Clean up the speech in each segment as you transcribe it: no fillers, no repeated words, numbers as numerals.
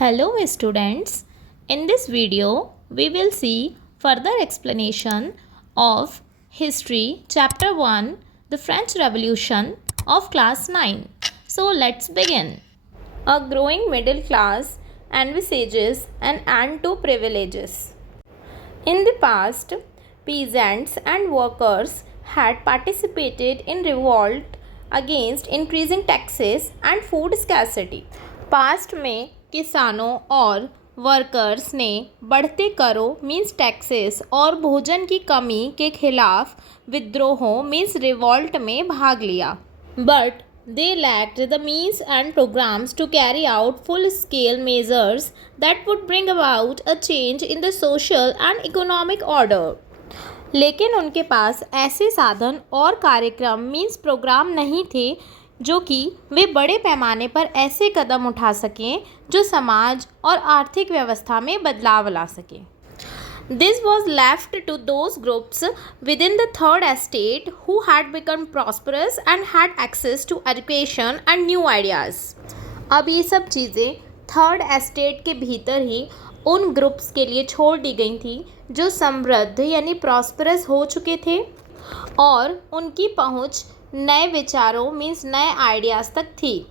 Hello students, in this video we will see further explanation of History Chapter 1 The French Revolution of Class 9. So let's begin. A growing middle class envisages an end to privileges. In the past, peasants and workers had participated in revolt against increasing taxes and food scarcity. Past में किसानों और workers ने बढ़ते करों means taxes और भोजन की कमी के खिलाफ विद्रोहों मीन्स रिवॉल्ट में भाग लिया, but they lacked the means and programs to carry out full-scale measures that would bring about a change in the social and economic order. लेकिन उनके पास ऐसे साधन और कार्यक्रम मीन्स प्रोग्राम नहीं थे जो कि वे बड़े पैमाने पर ऐसे कदम उठा सकें जो समाज और आर्थिक व्यवस्था में बदलाव ला सकें. This was left to those groups within the third estate who had become prosperous and had access to education and new ideas. अब ये सब चीज़ें थर्ड एस्टेट के भीतर ही उन ग्रुप्स के लिए छोड़ दी गई थी जो समृद्ध यानी प्रॉस्परस हो चुके थे और उनकी पहुंच नए विचारों मीन्स नए आइडियाज़ तक थी.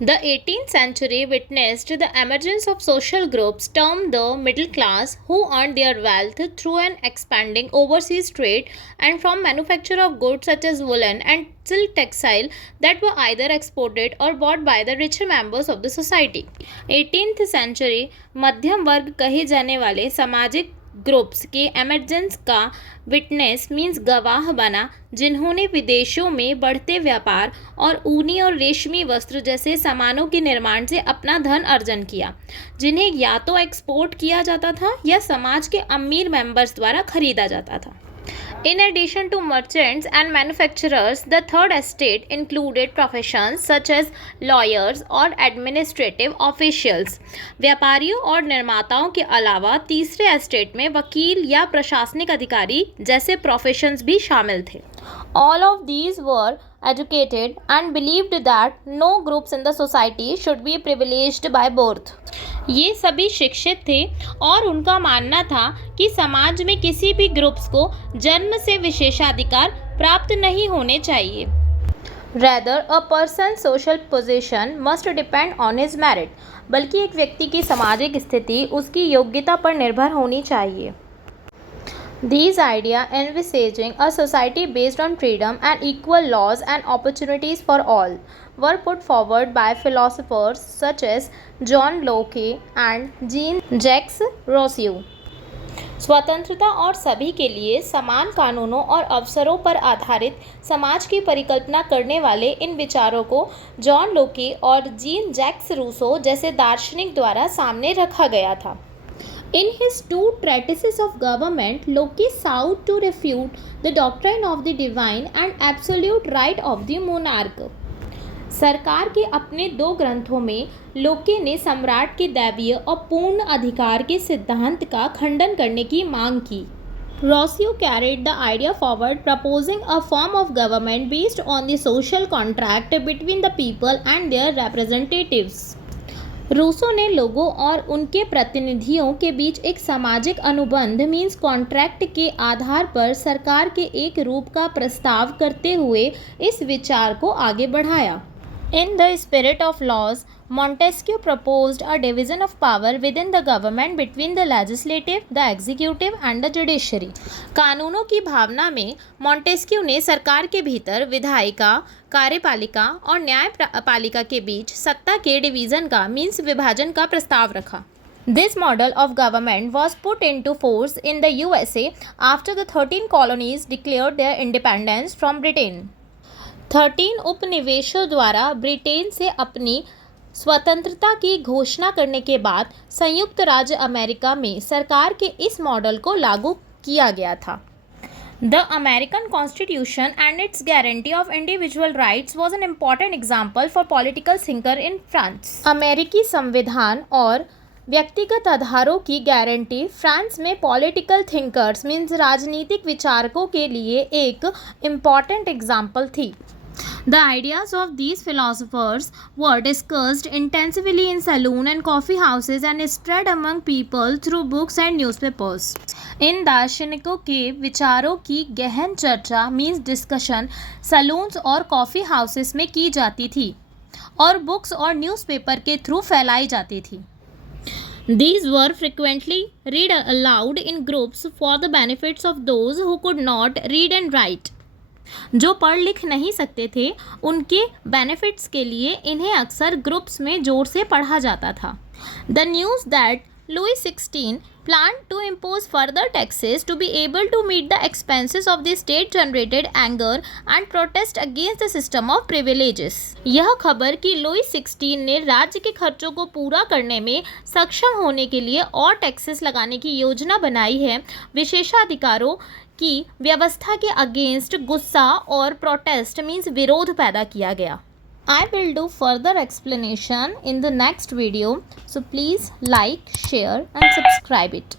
The 18th century witnessed the emergence of social groups termed the middle class who earned their wealth through an expanding overseas trade and from manufacture of goods such as woolen and silk textile that were either exported or bought by the richer members of the society. 18th century मध्यम वर्ग कहे जाने वाले सामाजिक groups के emergence का witness means गवाह बना जिन्होंने विदेशों में बढ़ते व्यापार और ऊनी और रेशमी वस्त्र जैसे सामानों के निर्माण से अपना धन अर्जन किया, जिन्हें या तो एक्सपोर्ट किया जाता था या समाज के अमीर मेंबर्स द्वारा खरीदा जाता था. In addition to merchants and manufacturers, the third estate included professions such as lawyers और administrative officials. व्यापारियों और निर्माताओं के अलावा तीसरे एस्टेट में वकील या प्रशासनिक अधिकारी जैसे प्रोफेशंस भी शामिल थे. All of these were educated and believed that no groups in the society should be privileged by birth. ये सभी शिक्षित थे और उनका मानना था कि समाज में किसी भी ग्रुप्स को जन्म से विशेषाधिकार प्राप्त नहीं होने चाहिए. Rather, a person's social position must depend on his merit. बल्कि एक व्यक्ति की सामाजिक स्थिति उसकी योग्यता पर निर्भर होनी चाहिए. These ideas envisaging a society based on freedom and equal laws and opportunities for all were put forward by philosophers such as John Locke and Jean-Jacques Rousseau. स्वतंत्रता और सभी के लिए समान कानूनों और अवसरों पर आधारित समाज की परिकल्पना करने वाले इन विचारों को जॉन लोके और जीन जैक्स रूसो जैसे दार्शनिक द्वारा सामने रखा गया था. In his two treatises of government, Locke sought to refute the doctrine of the divine and absolute right of the monarch. सरकार के अपने दो ग्रंथों में लोके ने सम्राट के दैवीय और पूर्ण अधिकार के सिद्धांत का खंडन करने की मांग की. Rousseau carried the idea forward, proposing a form of government based on the social contract between the people and their representatives. Rousseau ने लोगों और उनके प्रतिनिधियों के बीच एक सामाजिक अनुबंध मीन्स कॉन्ट्रैक्ट के आधार पर सरकार के एक रूप का प्रस्ताव करते हुए इस विचार को आगे बढ़ाया. In the spirit of laws, Montesquieu proposed a division of power within the government between the legislative, the executive and the judiciary. कानूनों की भावना में मॉन्टेस्क्यू ने सरकार के भीतर विधायिका, कार्यपालिका और न्यायपालिका के बीच सत्ता के डिवीज़न का मीन्स विभाजन का प्रस्ताव रखा. This model of government was put into force in the USA after the 13 colonies declared their independence from Britain. 13 उपनिवेशों द्वारा ब्रिटेन से अपनी स्वतंत्रता की घोषणा करने के बाद संयुक्त राज्य अमेरिका में सरकार के इस मॉडल को लागू किया गया था. The American Constitution and its guarantee of individual rights was an important example for political thinker in France. अमेरिकी संविधान और व्यक्तिगत आधारों की गारंटी फ्रांस में पॉलिटिकल थिंकर्स मीन्स राजनीतिक विचारकों के लिए एक इम्पॉर्टेंट एग्जाम्पल थी. The ideas of these philosophers were discussed intensively in saloon and coffee houses and spread among people through books and newspapers. इन दार्शनिकों के विचारों की गहन चर्चा मीन्स डिस्कशन सलून्स और कॉफ़ी हाउसेस में की जाती थी और बुक्स और न्यूज़पेपर के थ्रू फैलाई जाती थी. These were frequently read aloud in groups for the benefits of those who could not read and write. जो पढ़ लिख नहीं सकते थे उनके बेनिफिट्स के लिए इन्हें अक्सर ग्रुप्स में जोर से पढ़ा जाता था. The news that Louis XVI planned to impose further taxes to be able to meet the expenses of the state generated anger and protest against the system of privileges. यह खबर कि लुई 16 ने राज्य के खर्चों को पूरा करने में सक्षम होने के लिए और टैक्सेस लगाने की योजना बनाई है, विशेषाधिकारों की व्यवस्था के अगेंस्ट गुस्सा और प्रोटेस्ट मीन्स विरोध पैदा किया गया. I will do further explanation in the next video, so please like, share and subscribe it.